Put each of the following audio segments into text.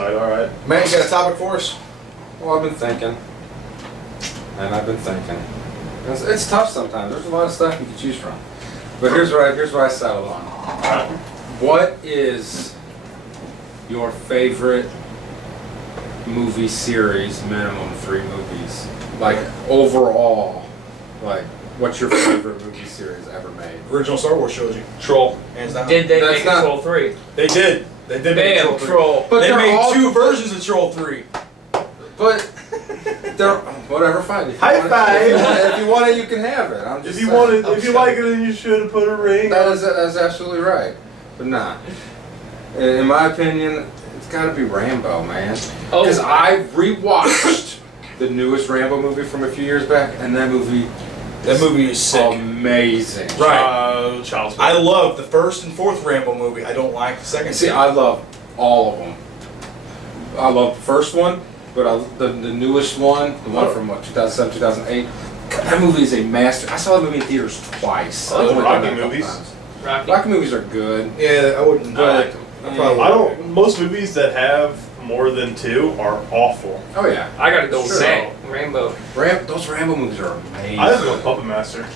Tight, alright. Matt, you got a topic for us? Well, I've been thinking. And I've been thinking. It's tough sometimes. There's a lot of stuff you can choose from. But here's what I settled on. What is your favorite movie series, minimum 3 movies? Like, overall, like, what's your favorite movie series ever made? Original Star Wars trilogy. Troll. Hands down. Did they That's make not- Troll 3? They did. They did make Damn, Troll 3. Troll. But They they're made all 2 versions of Troll 3. But they're whatever, fine. If you High want it- five. If you want it, you can have it. I'm just If you saying. want it, if you like it, then you should have put a ring. That's absolutely right. But nah. In my opinion, it's got to be Rambo, man. Oh. Because I rewatched the newest Rambo movie from a few years back, and that movie is sick. amazing. Right. Child's I love the first and fourth Rambo movie. I don't like the second. See, I love all of them. I love the first one, but the newest one, the one from what, 2007, 2008, that movie is a master. I saw the movie in theaters twice. I like I've only Rocky done that a couple movies. times. Rocky. Rocky movies are good. Yeah, I wouldn't. But I probably I don't. Most movies that have more than 2 are awful. Oh yeah, I gotta go with Sure. that. Rainbow. Those Rambo movies are amazing. I have to go Puppet Master.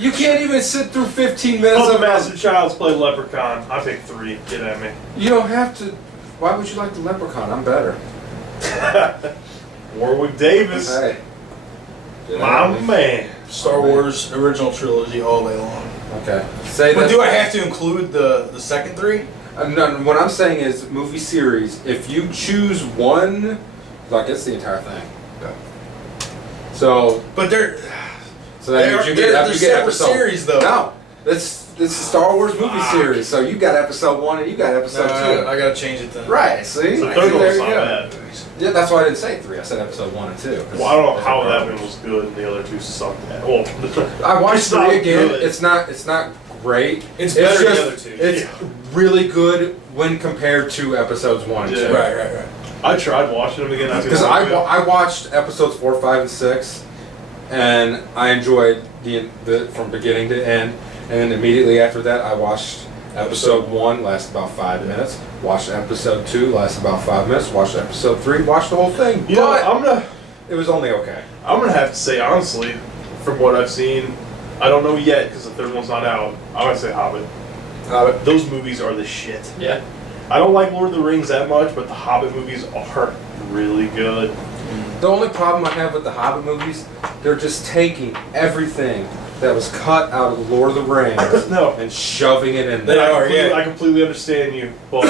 You can't even sit through 15 minutes Puppet of Master Child's Play Leprechaun. I picked 3. Get at me. You don't have to. Why would you like the Leprechaun? I'm better. Warwick Davis. Hey. My man. Star Wars original trilogy all day long. Okay. Say But that. do I have to include the second 3? No, what I'm saying is movie series. If you choose one, like it's the entire thing. Okay. So But they're that means you they're get separate episode. series though. No, it's a Star Wars movie series. So you got episode 1 and you got episode 2. I gotta change it then. Right. See. The See, third there one's you not go. bad. Yeah, that's why I didn't say 3. I said episode 1 and 2. Well, I don't know how that one was good and the other 2 sucked at. Well, I watched It's not 3 again. good. It's not great. It's better than just, the other 2. It's really good when compared to episodes 1 and 2. Yeah. Right. I tried watching them again. Because I watched episodes 4, 5, and 6, and I enjoyed the from beginning to end. And then immediately after that, I watched episode 1, lasted about 5 minutes. Watched episode 2, lasted about 5 minutes. Watched episode 3, watched the whole thing. You know, But it was only okay. I'm gonna have to say honestly, from what I've seen, I don't know yet because the third one's not out. I'm gonna say Hobbit. Those movies are the shit. Yeah. I don't like Lord of the Rings that much, but the Hobbit movies are really good. The only problem I have with the Hobbit movies, they're just taking everything that was cut out of Lord of the Rings No. and shoving it in They there. are, yeah. I completely understand you, but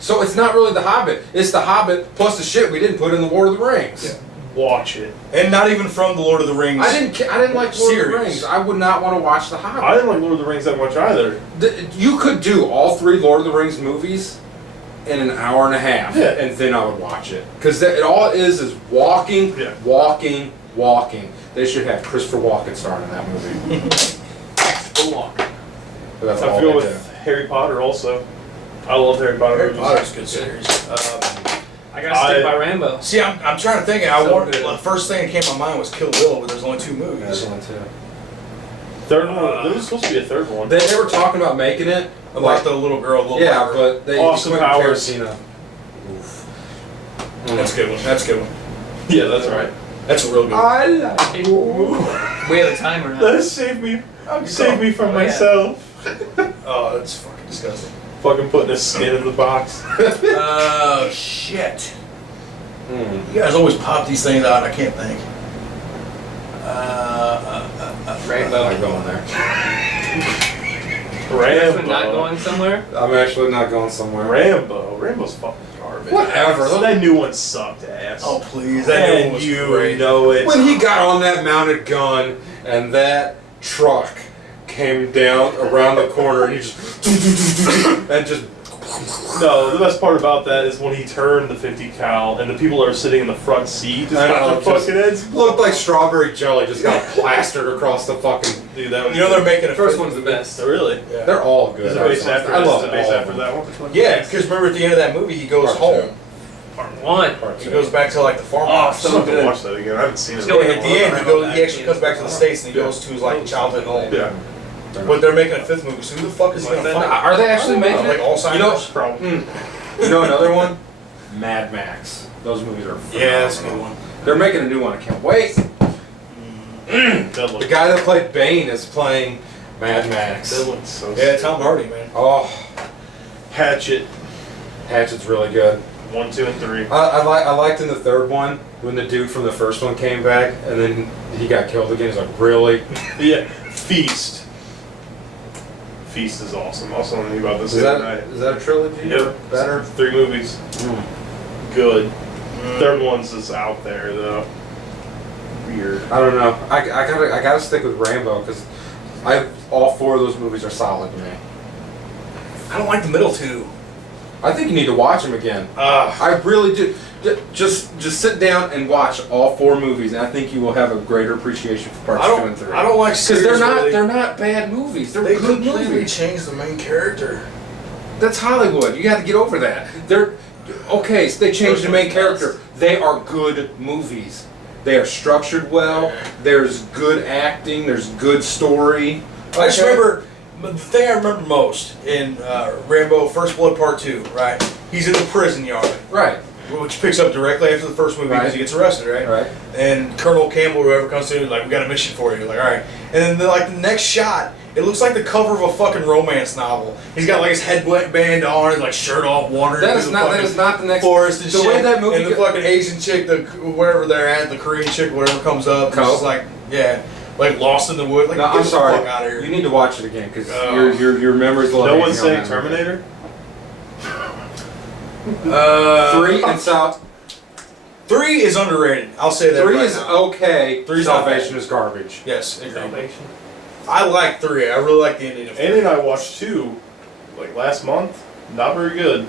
So it's not really the Hobbit. It's the Hobbit plus the shit we didn't put in the Lord of the Rings. Yeah. watch it. And not even from the Lord of the Rings. I didn't like Lord of the Series. Rings. I would not want to watch the Hobbit. I didn't like Lord of the Rings that much either. You could do all 3 Lord of the Rings movies in an hour and a half, Yeah. and then I would watch it. Because all it is walking, Yeah. walking, walking. They should have Christopher Walken starring in that movie. Go walk. But that's I all feel they with Harry Potter also. I love Harry Potter Harry movies. Potter's a good series. I gotta stick by Rambo. See, I'm trying to think. The first thing that came to my mind was Kill Bill, but there's only 2 do. movies. That's one too. Third one. There was supposed to be a third one. They were talking about making it. About the little girl, little Yeah, girl. but they Austin Quentin Powers. Tarantino. Oof. That's a good one. That's a good one. Yeah, that's right. That's a real good one. I like it. We have a timer now. That saved me. Save me from Oh, yeah. myself. Oh, that's fucking disgusting. Fucking putting his skin in the box. Oh, shit. Mm. You guys always pop these things out, I can't think. Rainbow. I'm not going there. That's not Rambo. going somewhere. I'm actually not going somewhere. Rambo. Rambo's fucking garbage. Whatever. So that new one sucked ass. Oh, please. That new one and was you great. know it. When he got on that mounted gun and that truck came down around the corner and he just and just No, the best part about that is when he turned the 50 cal and the people that are sitting in the front seat just I got know, their just fucking heads. looked like strawberry jelly just got plastered across the fucking. Dude, that was You know they're making a First fifth one's the movie? best. Oh, really? Yeah. They're all good. Is it based after? I love Is it based all of after them. that one? Yeah, because remember at the end of that movie, he goes Part home. two. Part 1. Part He two. goes back to like the farmhouse. Oh, I so have to good. watch that again. I haven't seen it. Still Yeah, at the end, he actually comes back to the States and he Yeah. goes to his like childhood home. Yeah. But they're making a 5th movie, so who the fuck is he gonna fight? Are they actually making Like it? Alzheimer's? You know, Probably. you know another one? Mad Max. Those movies are phenomenal. Yeah, that's a good one. They're making a new one. I can't wait. The guy that played Bane is playing Mad Max. That looks so Yeah, sick. Tom Hardy, man. Oh, Hatchet. Hatchet's really good. 1, 2, and 3. I liked in the third one when the dude from the first one came back and then he got killed again. He's like, really? Yeah. Feast. Feast is awesome. Also, I knew about this Is the other night. that a trilogy? Yep. Better? 3 movies. Good. Third one's just out there though. Weird. I don't know. I gotta stick with Rambo because all 4 of those movies are solid to me. I don't like the middle two. I think you need to watch them again. I really do. Just sit down and watch all 4 movies, and I think you will have a greater appreciation for parts 2 and 3. I don't like because they're not bad movies. They're They good completely movies. changed the main character. That's Hollywood. You got to get over that. They're okay. So they changed the main character. They are good movies. They are structured well. There's good acting. There's good story. I just remember the thing I remember most in Rambo: First Blood Part 2. Right, he's in the prison yard, Right. which picks up directly after the first movie because Right. he gets arrested, right? Right. And Colonel Campbell, whoever comes to him, is like, "We got a mission for you." Like, all right. And then the next shot, it looks like the cover of a fucking romance novel. He's got like his headband on, his like shirt off, wandering That through is the not. That fucking is not the next. forest and the shit. way that movie. And the fucking Asian chick, wherever they're at, the Korean chick, whatever comes up, it's just like, yeah, like lost in the woods. Like, No, get I'm the sorry. fuck out of here. You need to watch it again because Oh. your memory's a little. No one's hazy on saying that movie. Terminator? 3 and South. 3 is underrated. I'll say that. 3 right is now. okay. 3's not Salvation bad. is garbage. Yes, agreed. Salvation. I like 3. I really like the ending of 3. Andy and I watched 2, like last month. Not very good.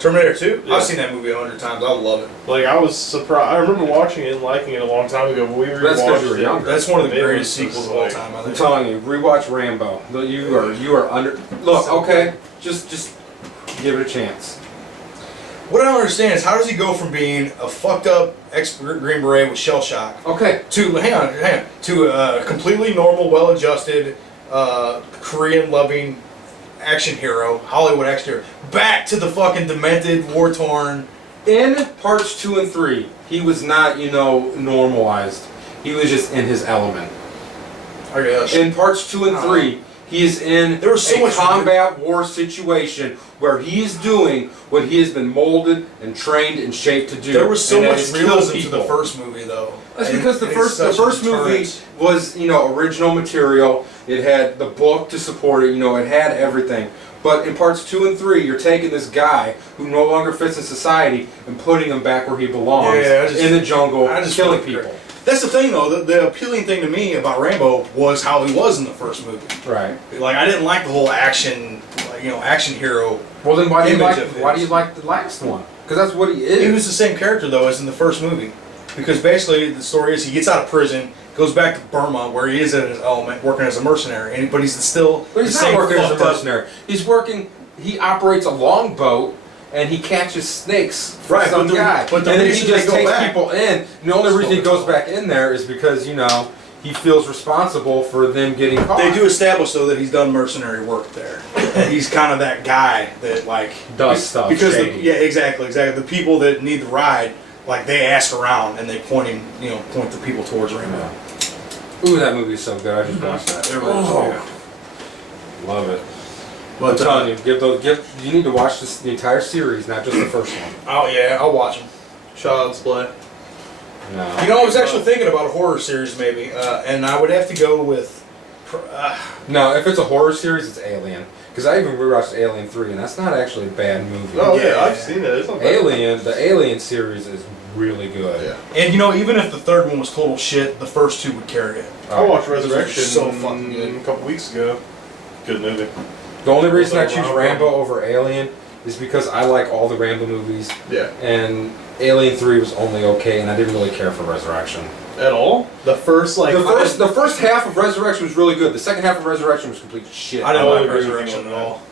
Terminator 2? Yeah. I've seen that movie 100 times. I love it. Like I was surprised. I remember watching it and liking it a long time ago. But we That's 'cause you were rewatched it. younger. That's one of the It greatest was just sequels of all like- time, I I'm think. telling you, rewatch Rambo. You are under. Look, okay, just give it a chance. What I don't understand is how does he go from being a fucked up ex-Green Beret with shell shock Okay, to, hang on, to a completely normal, well-adjusted, Korean-loving action hero, Hollywood action hero, back to the fucking demented, war-torn. in parts 2 and 3, he was not normalized. He was just in his element. I guess. In parts 2 and 3, he is in There was so a much combat war situation where he is doing what he has been molded and trained and shaped to do. There was so and that much is kill realism to people. the first movie, though. That's And- because the and it's first such a movie deterrent. was original material. It had the book to support it. It had everything. But in parts 2 and 3, you're taking this guy who no longer fits in society and putting him back where he belongs in the jungle, I just killing feel like people. That's the thing, though. The appealing thing to me about Rambo was how he was in the first movie. Right. Like, I didn't like the whole action, action hero. Well, then why do you Image of his. like the last one? Because that's what he is. He was the same character, though, as in the first movie. Because basically, the story is he gets out of prison, goes back to Burma, where he is at his element, working as a mercenary. But he's still But he's the not same working as a fucked up- mercenary. He's working. He operates a longboat and he catches snakes for Right, some but the- guy. but the and then he reason just they go takes back- people in. And the only reason he goes back in there is because he feels responsible for them getting caught. They do establish, though, that he's done mercenary work there. And he's kind of that guy that, like... Does stuff Because, shady. yeah, exactly. The people that need the ride, like, they ask around and they point the people towards Rambo. Ooh, that movie is so good. I just watched that. It really is, yeah. Love it. But, I'm telling you, you need to watch the entire series, not just the first one. Oh, yeah, I'll watch them. Child's Play. No. I was actually thinking about a horror series, maybe, and I would have to go with... No, if it's a horror series, it's Alien. Because I even rewatched Alien 3, and that's not actually a bad movie. Oh Yeah. yeah, I've seen it. It's not bad. The Alien series is really good. Yeah. And, even if the third one was total shit, the first two would carry it. I watched Those are Resurrection so fucking good. a couple weeks ago. Good movie. The only reason I choose Rambo. Rambo over Alien is because I like all the Rambo movies, Yeah. and Alien 3 was only okay, and I didn't really care for Resurrection. At all? The first The first half of Resurrection was really good. The second half of Resurrection was complete shit. I didn't I like agree with you Resurrection on at that. all.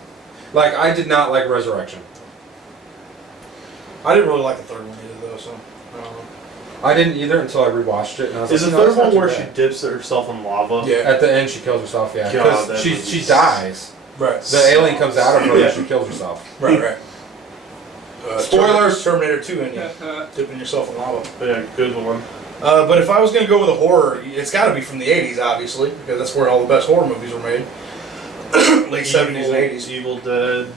Like, I did not like Resurrection. I didn't really like the third one either, though, so... I don't know. I didn't either until I rewatched it, and I was Is the like, third it's not one too where she bad. dips herself in lava? Yeah. At the end, she kills herself, yeah. God, Because that she movie's- dies. Right. The alien comes out of her Yeah. and she kills herself. Right. Spoilers. Terminator 2 in you. Dipping yourself in lava. Yeah, good one. But if I was going to go with a horror, it's got to be from the 80s, obviously, because that's where all the best horror movies were made. Late 70s and 80s. Evil Dead.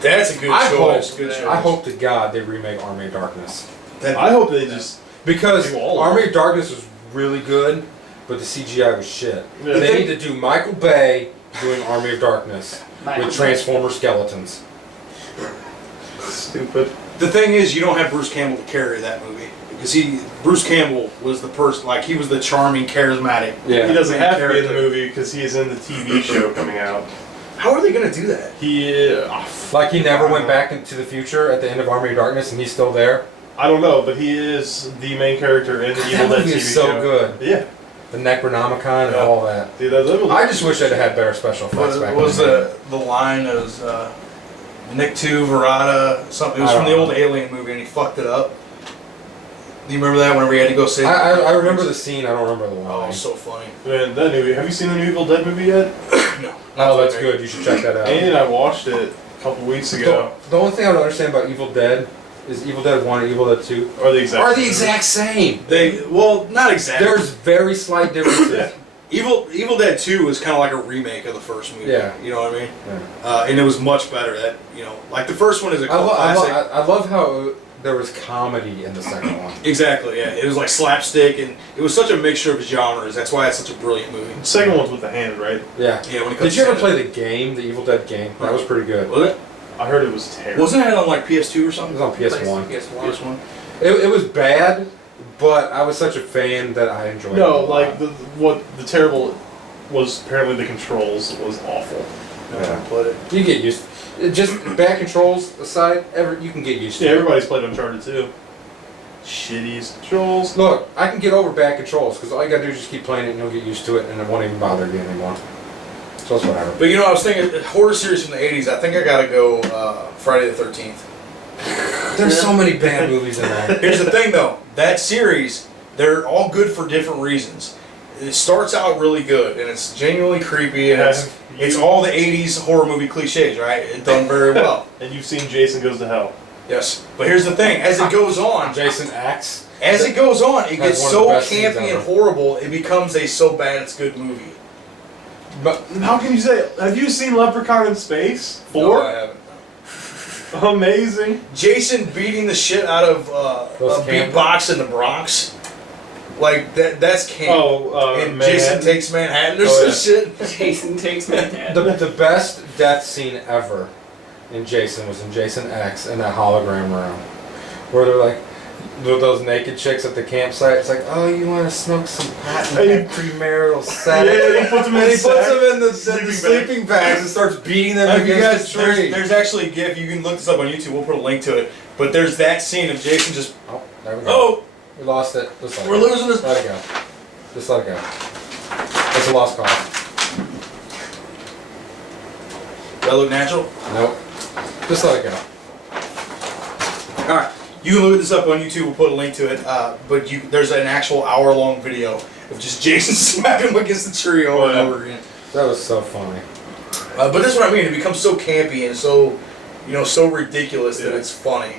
That's a good choice. Good choice. I hope to God they remake Army of Darkness. I hope they just... Because do all of Army it. of Darkness was really good, but the CGI was shit. Yeah. They need to do Michael Bay doing Army of Darkness with Transformer skeletons. Stupid. The thing is, you don't have Bruce Campbell to carry that movie. Because Bruce Campbell was the person, like, he was the charming, charismatic. Yeah. He doesn't have to be in the character. movie because he is in the TV show coming out. How are they going to do that? Like he never went back into the future at the end of Army of Darkness, and he's still there. I don't know, but he is the main character in the Evil That Dead movie TV is so show. good. Yeah. The Necronomicon and all that. Dude, I just wish I'd had better special effects back Was then. the line was Nick 2, Verada, something. It was I from the don't old Alien movie, and he fucked it up. Do you remember that whenever he had to go save? I remember the scene. I don't remember the Oh, line. so funny. Man, that movie. Have you seen the new Evil Dead movie yet? No. Oh, that's good. You should check that out. Andy and I watched it a couple weeks ago. The only thing I don't understand about Evil Dead is Evil Dead 1 and Evil Dead 2 Are the exact same. Not exactly. There's very slight differences. Yeah. Evil Dead 2 was kind of like a remake of the first movie. Yeah. You know what I mean? Yeah. And it was much better. That like the first one is a cult classic. I love how there was comedy in the second one. Exactly. Yeah. It was like slapstick, and it was such a mixture of genres. That's why it's such a brilliant movie. The second one's with the hand, right? Yeah. Yeah. When it comes Did you ever to play the game, the Evil Dead game? That was pretty good. Was it? I heard it was terrible. Wasn't it on like PS2 or It something? was on PS1. PS1. It was bad, but I was such a fan that I enjoyed it. No, a lot. like the terrible was apparently the controls was awful. Yeah. I played it. You get used. Just bad controls aside, you can get used to Yeah, it. everybody's played Uncharted too. Shitty controls. Look, I can get over bad controls because all you gotta do is just keep playing it and you'll get used to it and it won't even bother you anymore. So it's whatever. But I was thinking horror series from the '80s. I think I gotta go Friday the 13th. There's so many bad movies in there. Here's the thing, though. That series, they're all good for different reasons. It starts out really good, and it's genuinely creepy, and it's all the '80s horror movie cliches, right? It's done very well. And you've seen Jason Goes to Hell. Yes. But here's the thing. As it goes on, Jason X. As it goes on, it That's gets one of so the best scenes campy and ever. horrible, it becomes a so bad it's good movie. But how can you say? Have you seen Leprechaun in Space? No, I haven't. Amazing. Jason beating the shit out of Those a camp- beatbox in the Bronx. Like, that's camp. And man. Jason Takes Manhattan or Oh, some yeah. shit. Jason Takes Manhattan. The best death scene ever in Jason was in Jason X in that hologram room. Where they're like, with those naked chicks at the campsite, it's like, oh, you want to smoke some pot and Hey, have premarital sex? Yeah, he puts them in And he the puts sack. them in the Sleeping sleeping bags and starts beating them If you against guys, the tree. there's actually a GIF. You can look this up on YouTube. We'll put a link to it. But there's that scene of Jason just. Oh, there we go. Oh, We lost it. Just let it we're go. losing this. Let it go. Just let it go. It's a lost cause. Does that look natural? Nope. Just let it go. All right. You can look this up on YouTube. We'll put a link to it. But there's an actual hour-long video of just Jason smacking him against the tree over and over again. That was so funny. But this is what I mean. It becomes so campy and so, so ridiculous that Yeah. it's funny.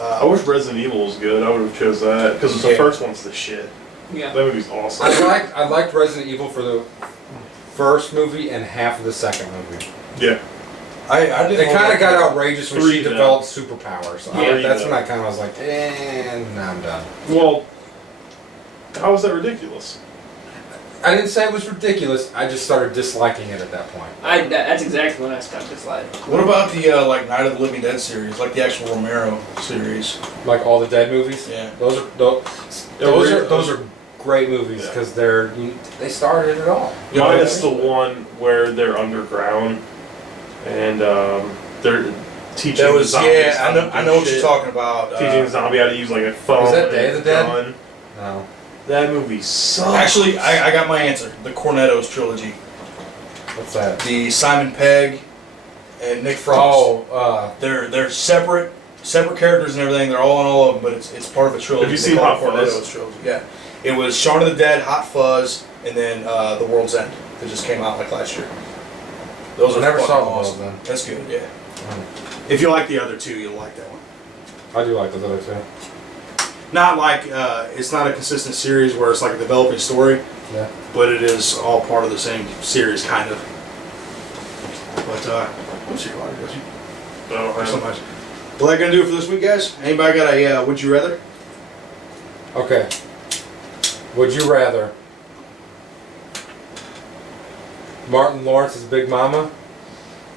I wish Resident Evil was good. I would have chose that because the Yeah. first one's the shit. Yeah. That movie's awesome. I liked Resident Evil for the first movie and half of the second movie. Yeah. I didn't. It kind of got outrageous when Three she though. developed superpowers. Yeah. That's when I kind of was like, nah, I'm done. Well, how is that ridiculous? I didn't say it was ridiculous. I just started disliking it at that point. That's exactly when I stopped disliking. What about the Night of the Living Dead series, like the actual Romero series? Like all the Dead movies. Yeah. Those are great movies Yeah. because they started it all. You know Mine what I is mean? the one where they're underground and they're teaching That was zombies I how to know do what shit. you're talking about. Teaching a zombie how to use like a phone. Was that and Day of the Dead? gun. No. That movie sucks. Actually, I got my answer. The Cornettos trilogy. What's that? The Simon Pegg and Nick Frost. Oh, They're separate characters and everything. They're all in all of them, but it's part of a trilogy. Have you They seen call it Hot Fuzz? Cornettos trilogy. Yeah. It was Shaun of the Dead, Hot Fuzz, and then The World's End that just came out like last year. Those I are never fucking saw The awesome. World's End. That's good, yeah. If you like the other two, you'll like that one. I do like those other two. Not like it's not a consistent series where it's like a developing story, Yeah. but it is all part of the same series, kind of. But what's your water, Josie? Thanks so much. Well, that gonna do it for this week, guys. Anybody got a would you rather? Okay. Would you rather Martin Lawrence as Big Mama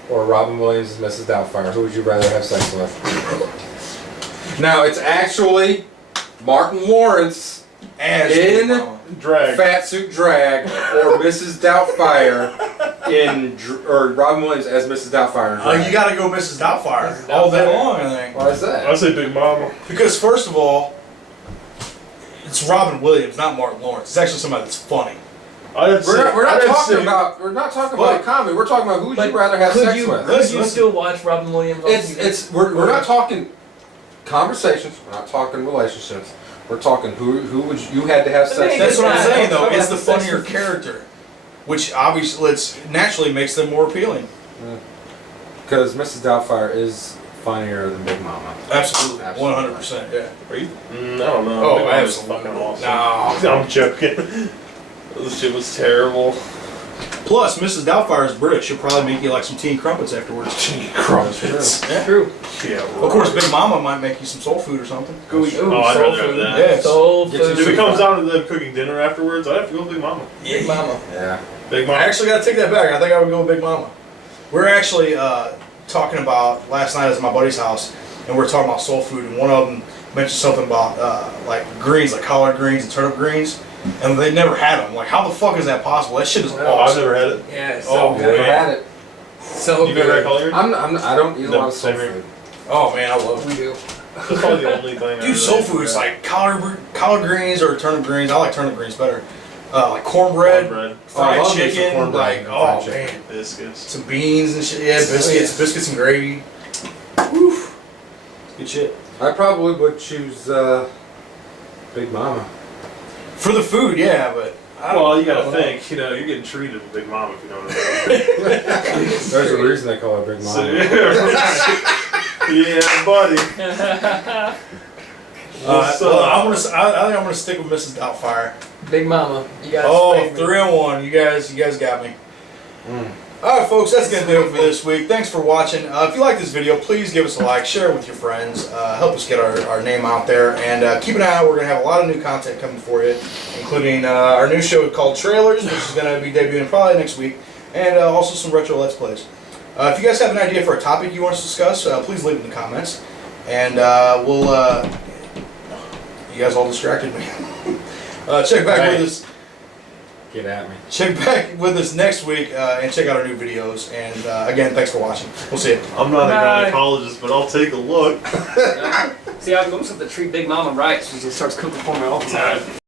or Robin Williams as Mrs. Doubtfire? Who would you rather have sex with? Now, it's actually Martin Lawrence As in Drag. Fat Suit Drag or Mrs. Doubtfire or Robin Williams as Mrs. Doubtfire in drag. You gotta go Mrs. Doubtfire all day long, I think. Why is that? I say Big Mama. Because first of all, it's Robin Williams, not Martin Lawrence. It's actually somebody that's funny. I'd say, We're not I'd talking say- about a comedy. We're talking about who would you rather have Could sex you, with. could you still watch Robin Williams? on TV? We're not talking conversations. We're not talking relationships. We're talking who would you had to have sex with. That's what I'm saying, though. I'd It's the have sex funnier with- character, which obviously naturally makes them more appealing. Because Mrs. Doubtfire is funnier than Big Mama. Absolutely, Absolutely. 100%. Yeah. Are you? I don't know. Oh, Big Mama's absolutely. fucking awesome. No. I'm joking. This shit was terrible. Plus, Mrs. Doubtfire is British. She'll probably make you like some tea and crumpets afterwards. Gee, crumpets. Yeah. True. Yeah. Of course, Big Mama might make you some soul food or something. Ooh, Oh, I'd soul rather have food. that. Yeah. Soul Get you food. If it comes down to them cooking dinner afterwards, I'd have to go with Big Mama. Big Mama. Yeah. Big I Mama. actually got to take that back. I think I would go with Big Mama. We're actually talking about last night at my buddy's house, and we are talking about soul food, and one of them mentioned something about like greens, like collard greens and turnip greens, and they never had them. Like, how the fuck is that possible? That shit is Oh, I've awesome. never had it. Yeah, it's Oh, so Never good. had it. So You've never had good. collard? I don't eat a No, lot of soul same here. food. Oh man, I love We it. do. That's probably the only thing. Dude, soul food's like collard greens or turnip greens. I like turnip greens better. Like cornbread, Bread, I fried love me some chicken, cornbread like and oh fried chicken. man, biscuits. some beans and shit. Yeah, biscuits and gravy. Woof. Good shit. I probably would choose Big Mama. For the food, yeah, but I don't Well, you I gotta don't know. think. You know, you're getting treated with Big Mama if you know what I mean. There's a reason they call her Big So, Mama. yeah, buddy. What's Well, up? I think I'm gonna stick with Mrs. Doubtfire. Big Mama. You guys. Oh, save me. 3-1. You guys got me. Mm. All right, folks, that's gonna do it for this week. Thanks for watching. If you like this video, please give us a like, share it with your friends, help us get our name out there, and keep an eye out. We're gonna have a lot of new content coming for you, including our new show called Trailers, which is gonna be debuting probably next week, and also some retro Let's Plays. If you guys have an idea for a topic you want us to discuss, please leave it in the comments, and we'll. You guys all distracted me. Check back with us. Get at me. Check back with us next week and check out our new videos. And again, thanks for watching. We'll see you. I'm not Bye. a gynecologist, but I'll take a look. See, I'm going to have to treat Big Mama right, so she just starts cooking for me all the time.